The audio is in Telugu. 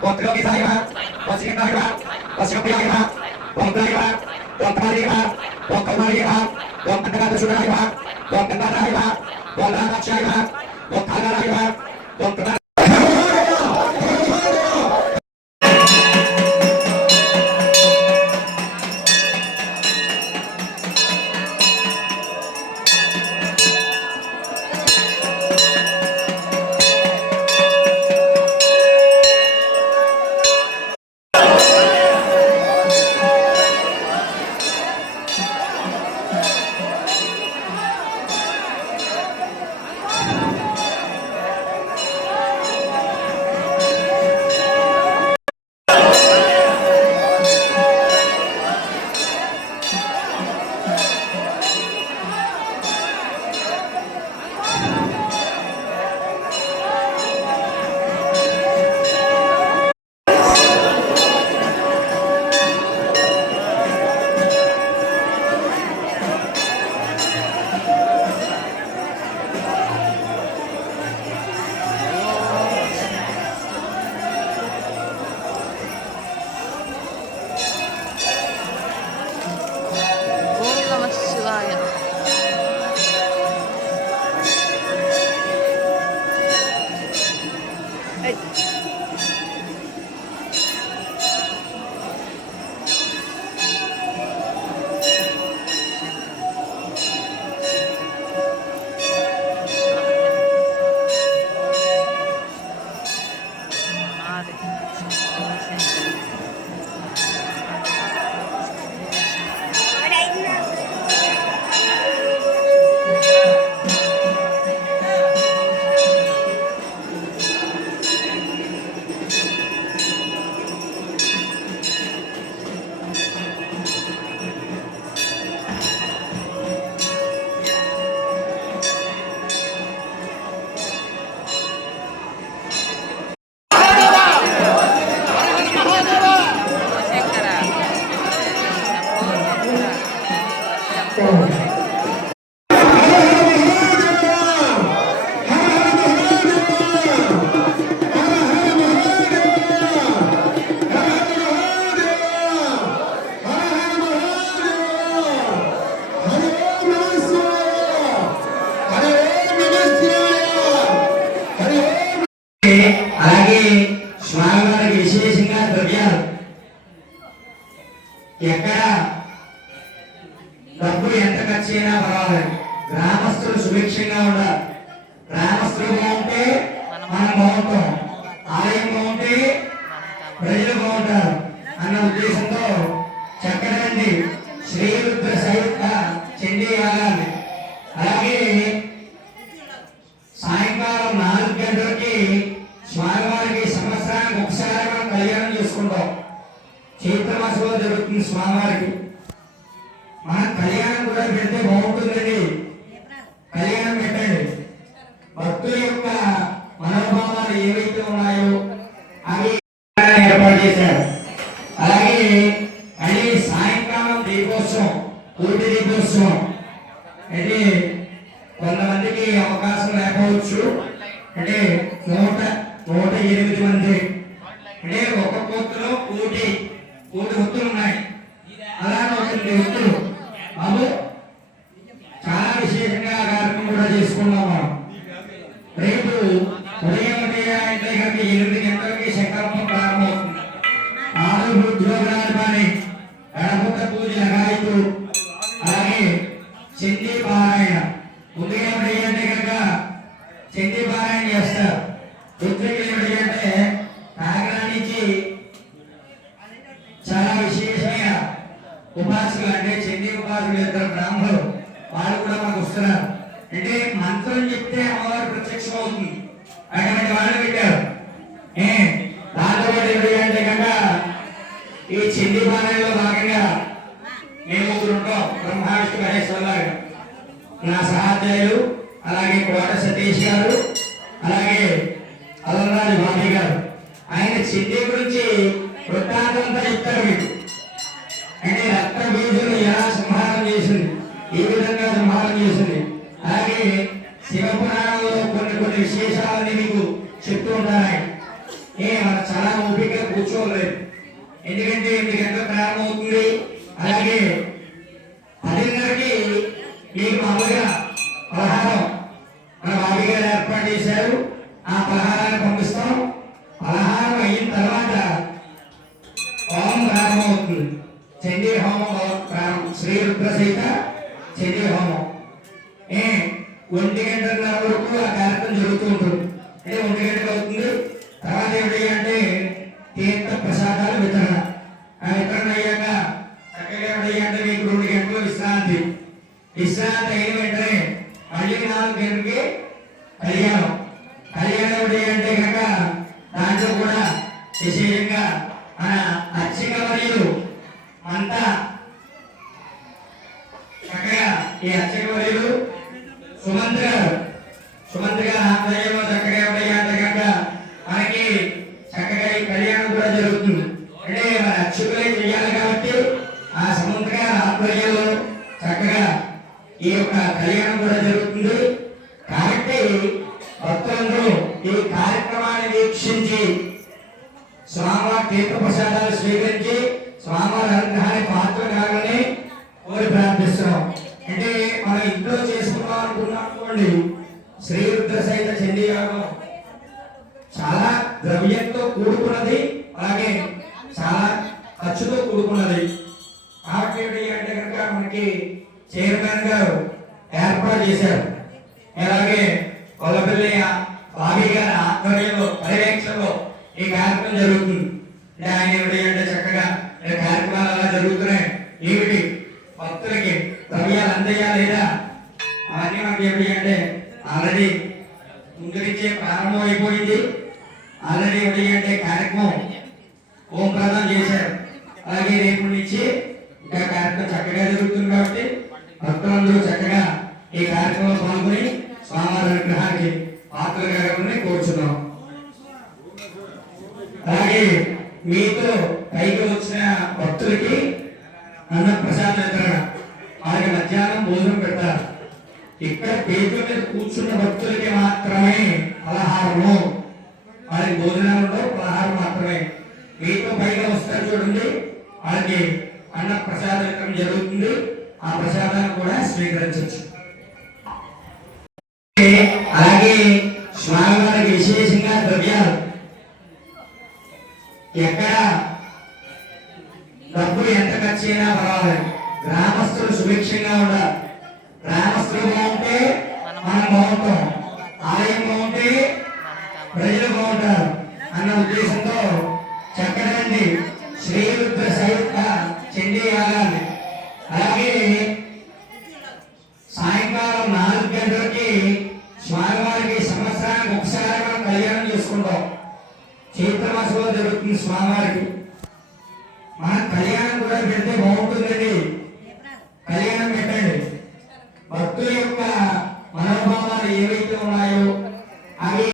waktu kami saya pak masih kenal pak masih kami lagi pak waktu lagi pak waktu lagi pak waktu lagi pak waktu kenal sudah lagi pak waktu kenal lagi pak waktu anak saya pak waktu anak lagi pak waktu ఎక్కడ డబ్బులు ఎంత ఖర్చు అయినా పర్వాలేదు. గ్రామస్తులు సుభిక్షంగా ఉండాలి. అవకాశం లేకపోవచ్చు. అంటే నూట నూట ఎనిమిది మంది. అంటే ఒక కోర్టులో కోటి కోటి వృత్తులు ఉన్నాయి. అలాగే ఒక రెండు ఒత్తులు చాలా విశేషంగా కార్యక్రమం కూడా చేసుకున్నాం మనం. రేపు ఉదయం అంటే ఎనిమిది అటువంటి పెట్టారు. దాంతో అంటే కనుక ఈ చండీ పారాయణలో భాగంగా మేము ముగ్గురు ఉంటాం. బ్రహ్మ విష్ణు నా సహాధ్యాయులు అలాగే కోట సతీష్ గారు అలాగే అల్లరాజు బాబీ గారు. ఆయన చిండి గురించి వృత్తాంతంతా చెప్తారు మీకు అంటే రక్త బీజులు ఎలా సంహారం చేసింది? ఏ విధంగా సంహారం చేసింది? అలాగే చెప్తూ ఉంటారు ఆయన ఏ చాలా ఓపిక కూర్చోలేదు ఎందుకంటే మీకు ఎంత ప్రారంభం అవుతుంది అలాగే పదిన్నరకి మీకు మామూలుగా పలహారం మన బాబీ గారు ఏర్పాటు చేశారు. ఆ పలహారాన్ని పంపిస్తాం. పలహారం అయిన తర్వాత హోమం ప్రారంభం అవుతుంది చండీ హోమం ప్రారంభం శ్రీ రుద్ర సహిత చండీ హోమం. ఏ ఒంటి గంటన్నర వరకు ఆ కార్యక్రమం జరుగుతూ ఉంటుంది. అంటే ఒంటి గంటకు అవుతుంది? తర్వాత ఏమిటి అంటే తీర్థ ప్రసాదాలు వితరణ ఆ వితరణ అయ్యాక చక్కగా ఏమిటి అంటే మీకు రెండు గంటలు విశ్రాంతి. విశ్రాంతి అయిన వెంటనే మళ్ళీ నాలుగు గంటలకి కళ్యాణం. కళ్యాణం ఏమిటి అంటే కనుక దాంట్లో కూడా విశేషంగా మన అర్చక మరియు అంతా చక్కగా ఈ అర్చక మరియు సుమంత్ గారు. వీక్షించి స్వామివారి తీర్థ ప్రసాదాలు స్వీకరించి స్వామివారి అనుగ్రహాన్ని పాత్ర కావాలని కోరి ప్రార్థిస్తున్నాం. అంటే మనం ఇంట్లో చేసుకుందాం అనుకున్నాం అనుకోండి శ్రీ రుద్ర సహిత చండీ చాలా ద్రవ్యంతో కూడుకున్నది అలాగే చాలా ఖర్చుతో కూడుకున్నది. కాబట్టి అంటే కనుక మనకి చైర్మన్ గారు ఏర్పాటు చేశారు. అలాగే కొల్లపల్లి బాబీ గారి ఆధ్వర్యంలో పర్యవేక్షణలో ఈ కార్యక్రమం జరుగుతుంది. ఆయన ఏమిటంటే చక్కగా కార్యక్రమాలు అలా జరుగుతున్నాయి. ఏమిటి? భక్తులకి ద్రవ్యాలు అందయ్యా లేదా? అవన్నీ మనకి ఏమిటి అంటే ఆల్రెడీ ముందు నుంచే ప్రారంభం అయిపోయింది. ఆల్రెడీ ఏమిటి అంటే కార్యక్రమం ఓం ప్రదానం చేశారు. అలాగే రేపు నుంచి ఇంకా కార్యక్రమం చక్కగా జరుగుతుంది కాబట్టి భక్తులందరూ చక్కగా ఈ కార్యక్రమంలో పాల్గొని స్వామివారి విగ్రహానికి పాత్రలు కోరుచున్నాం. అలాగే మీతో పైకి వచ్చిన భక్తులకి అన్న ప్రసాదం వితరణ వాళ్ళకి మధ్యాహ్నం భోజనం పెడతారు. ఇక్కడ పేరు మీద కూర్చున్న భక్తులకి మాత్రమే పలహారము. వాళ్ళకి భోజనాలు పలహారం మాత్రమే. మీతో పైగా వస్తారు చూడండి. వాళ్ళకి అన్న ప్రసాద వితరణ జరుగుతుంది. ఆ ప్రసాదాన్ని కూడా స్వీకరించవచ్చు అలాగే స్వామివారికి విశేషంగా ద్రవ్యాలు ఎక్కడ? డబ్బు ఎంత ఖర్చు అయినా పర్వాలేదు. గ్రామస్తులు సుభిక్షంగా ఉండాలి. చైత్రమాసంలో జరుగుతుంది స్వామివారికి. మనం కళ్యాణం కూడా పెడితే బాగుంటుందండి. కళ్యాణం పెట్టండి. భక్తుల యొక్క మనోభావాలు ఏవైతే ఉన్నాయో